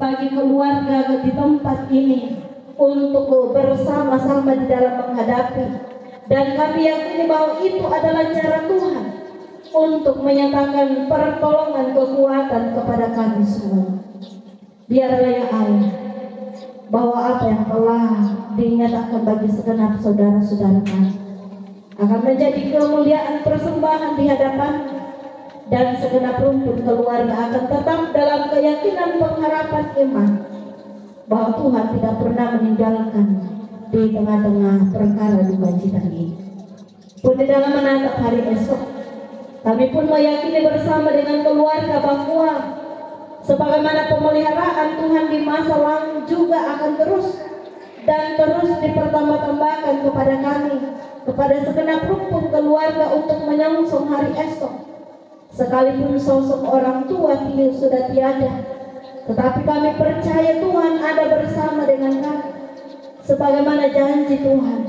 bagi keluarga di tempat ini untuk bersama-sama di dalam menghadapi, dan kami yakini bahwa itu adalah cara Tuhan untuk menyatakan pertolongan kekuatan kepada kami semua. Biarlah ya Allah, bahwa apa yang telah dinyatakan bagi segenap saudara-saudara kami akan menjadi kemuliaan persembahan di hadapan, dan segenap rumpun keluarga akan tetap dalam keyakinan pengharapan iman bahwa Tuhan tidak pernah meninggalkan di tengah-tengah perkara duka cita ini. Pun di dalam menatap hari esok, kami pun meyakini bersama dengan keluarga bahwa sebagaimana pemeliharaan Tuhan di masa lalu juga akan terus dipertambah-tambahkan kepada kami, kepada segenap rumpun keluarga untuk menyongsong hari esok. Sekalipun sosok orang tua sudah tiada, tetapi kami percaya Tuhan ada bersama dengan kami. Sebagaimana janji Tuhan,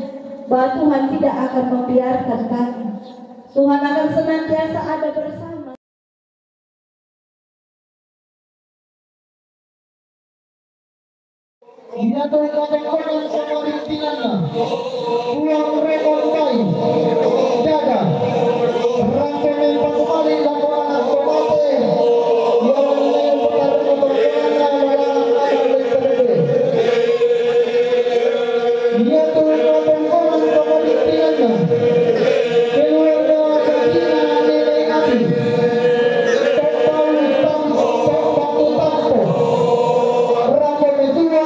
bahwa Tuhan tidak akan membiarkan kami. Tuhan akan senantiasa ada bersama. Dia terkadang-kadang sama rintingannya, pulang rekontai, jaga, rangkai melipah kembali lakukan akrobatik, yang lain bertarung berkenanya larangan anak dari PDB. Dia terkadang-kadang sama rintingannya, keluarga Katina nilai api, total tampo, batu tampo, rangkai metua,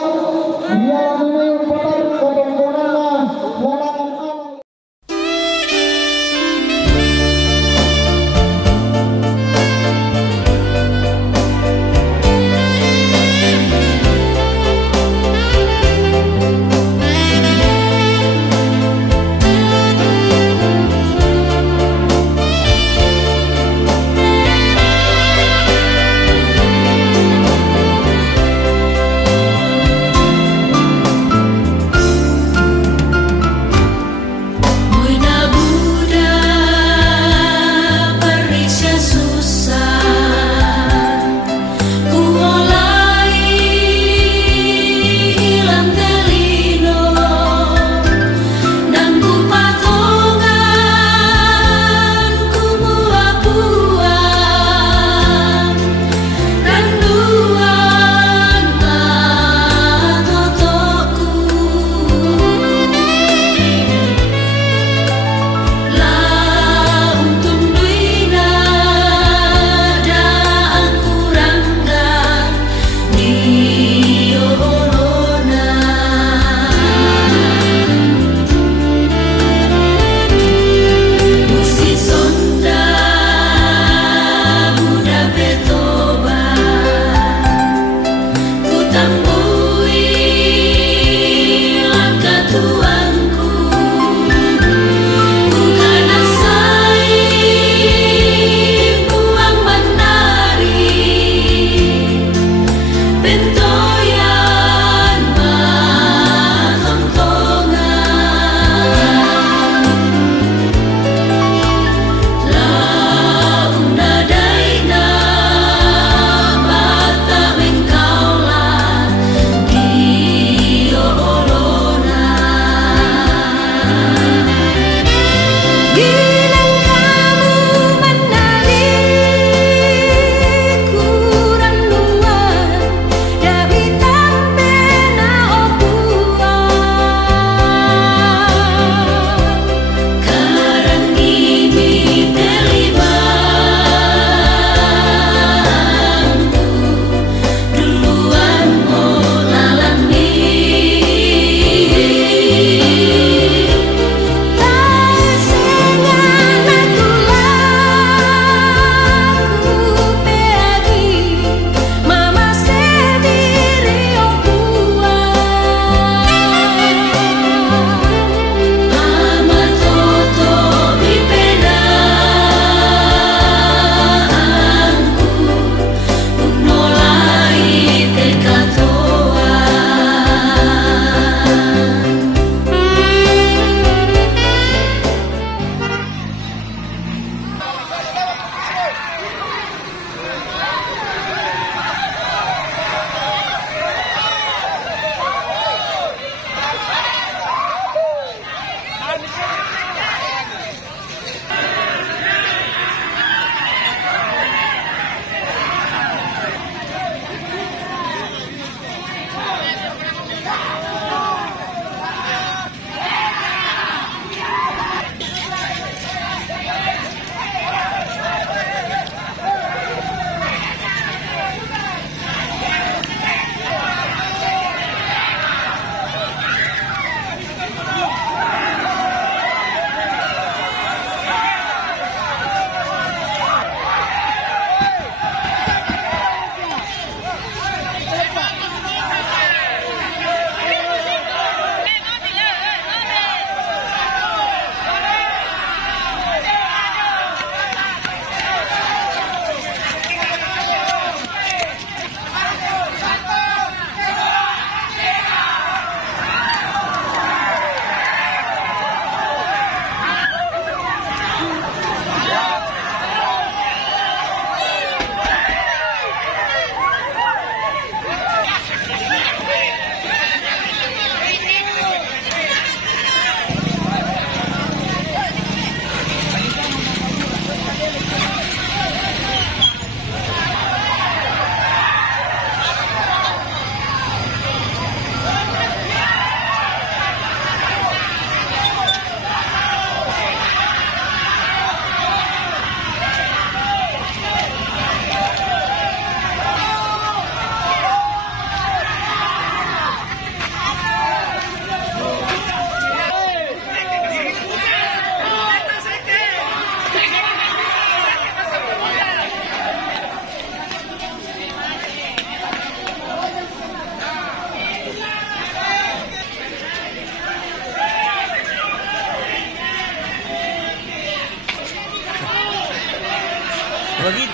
yang menyuruh bertarung berkenanya larangan anak.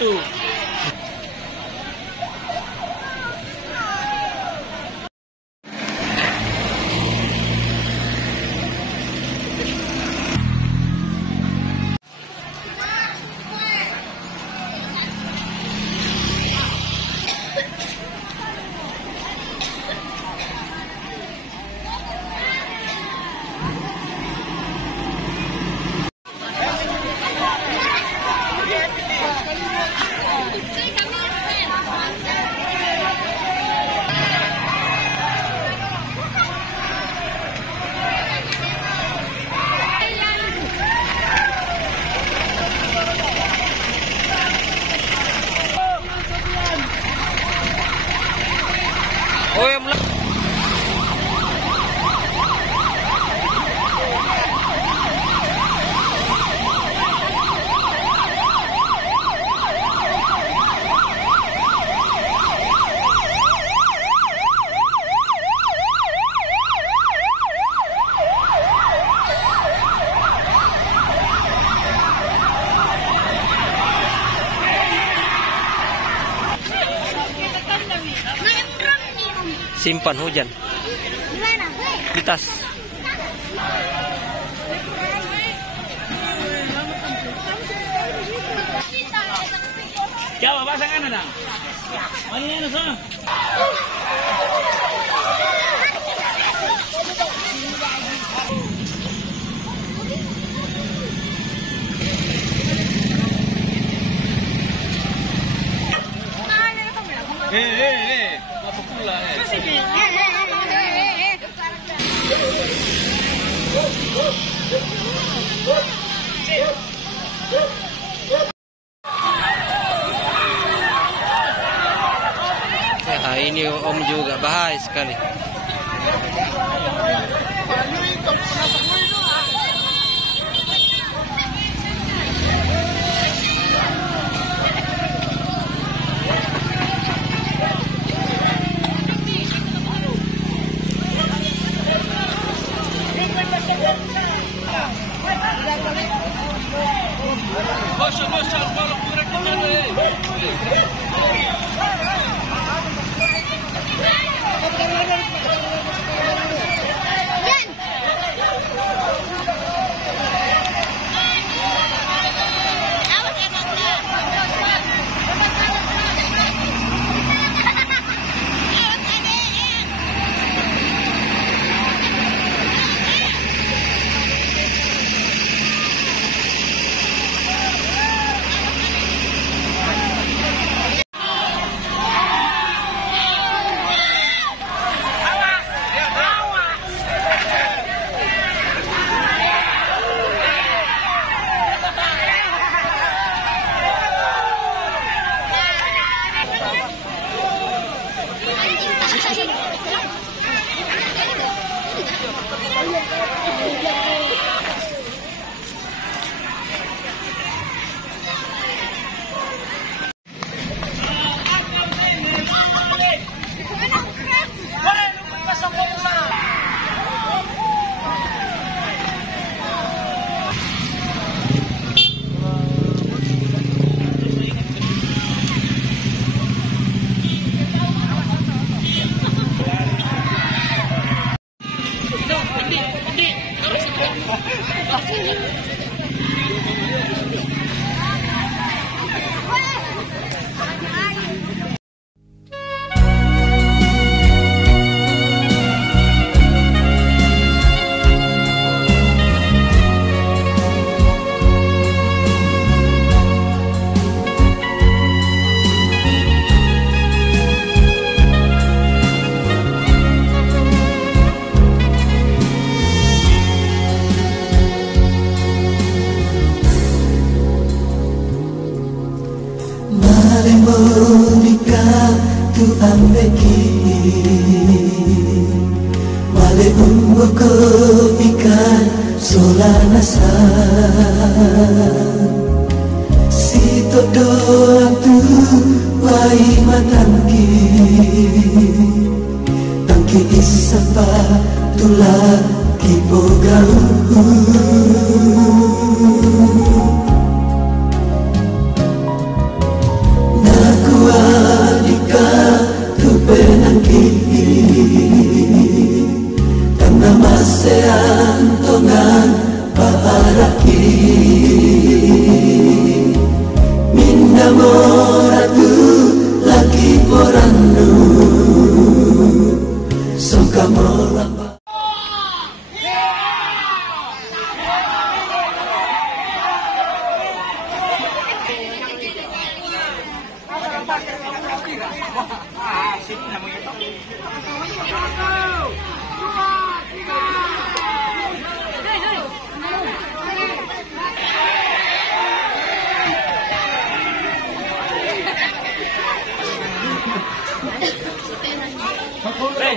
itu. Oh yang simpan hujan di tas. Coba pasangan anak. Mana sana? Apa pula Ya, ini Om juga bahaya sekali. Monica tu ambeki Male umboko ikan solanasa Si todo tu wai matangki Tangki isapa tula kipogau Sangka melapa.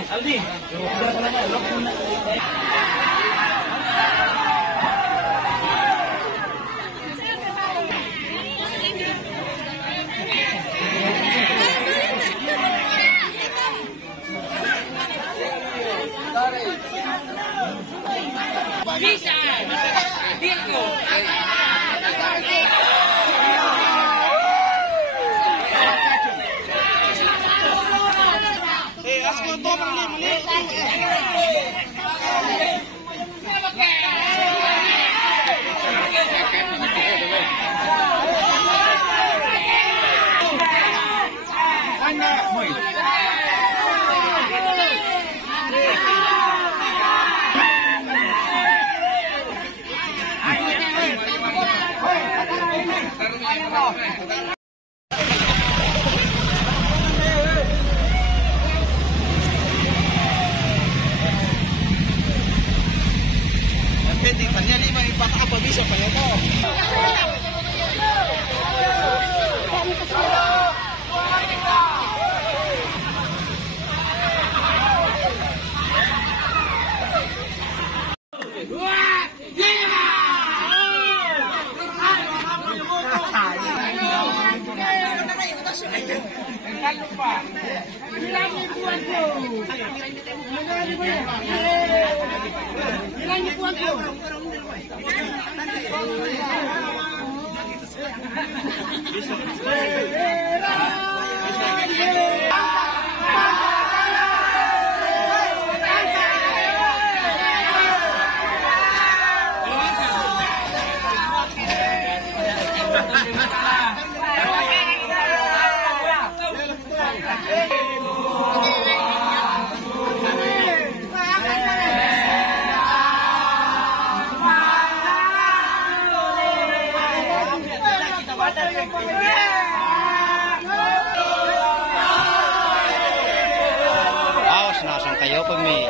Aldi. Bisa. Dirgo. Apa bisa kayak itu? Awas nasang kayo pemi.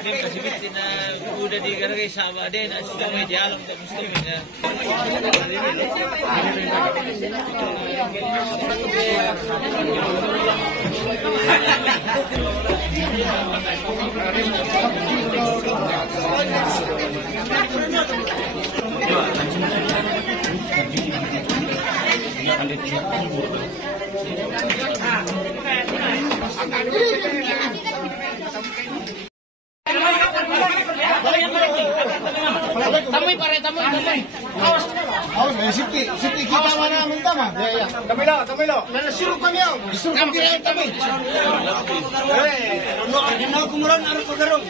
Din kasi bitin na udah digaragay sama din as may dialog ta gusto mo na. Tamoy pare, tamoy. Awas. Awas, may safety kita mana minta mah. Ya. Tamilo. Nasuruh kami yaw. Disuruh kami kami. Ano kumuran harus pagarong.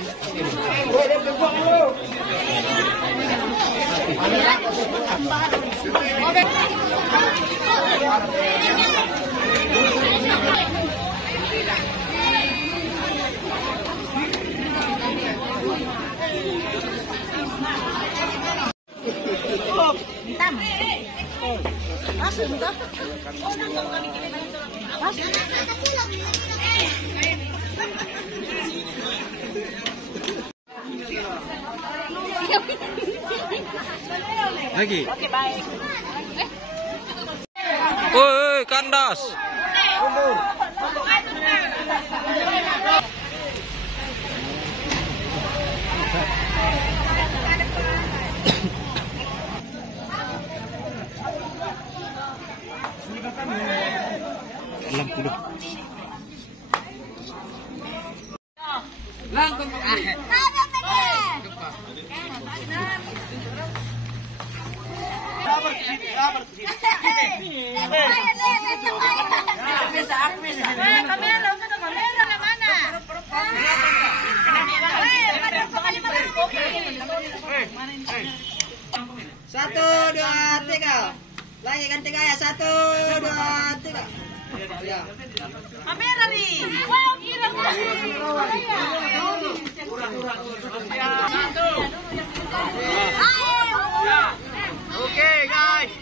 Lagi. Woi, kandas. Satu, dua, tiga. Lagi kan tiga ya. Satu, dua, tiga. Ya. Kamera nih. Oke, guys.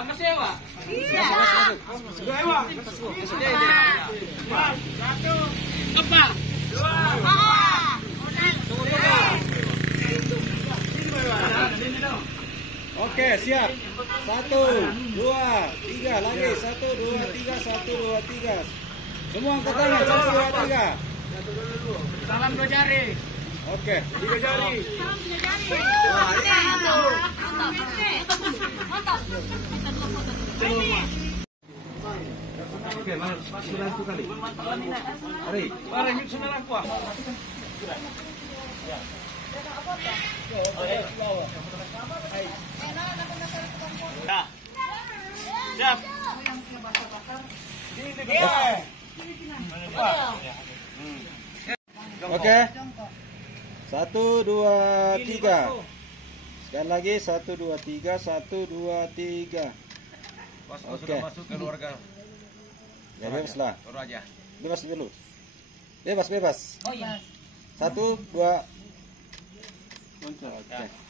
Masewa. Apa? Oke, siap. 1, 2, 3 lagi. 1, 2, 3, 1, 2, 3. Semua angkat tangan. 1, 2, 3. Salam 2 jari. Oke. 3 jari. Oke, sudah satu kali. Mari. Mari yuk sana aku. Ya. Siap. Oke. 1, 2, 3. Sekali lagi 1, 2, 3. 1, 2, 3. Oke. Masuk ke keluarga. Ya, bebas lah. Turun aja. Bebas dulu. Bebas. Oh iya. 1, 2. Oke.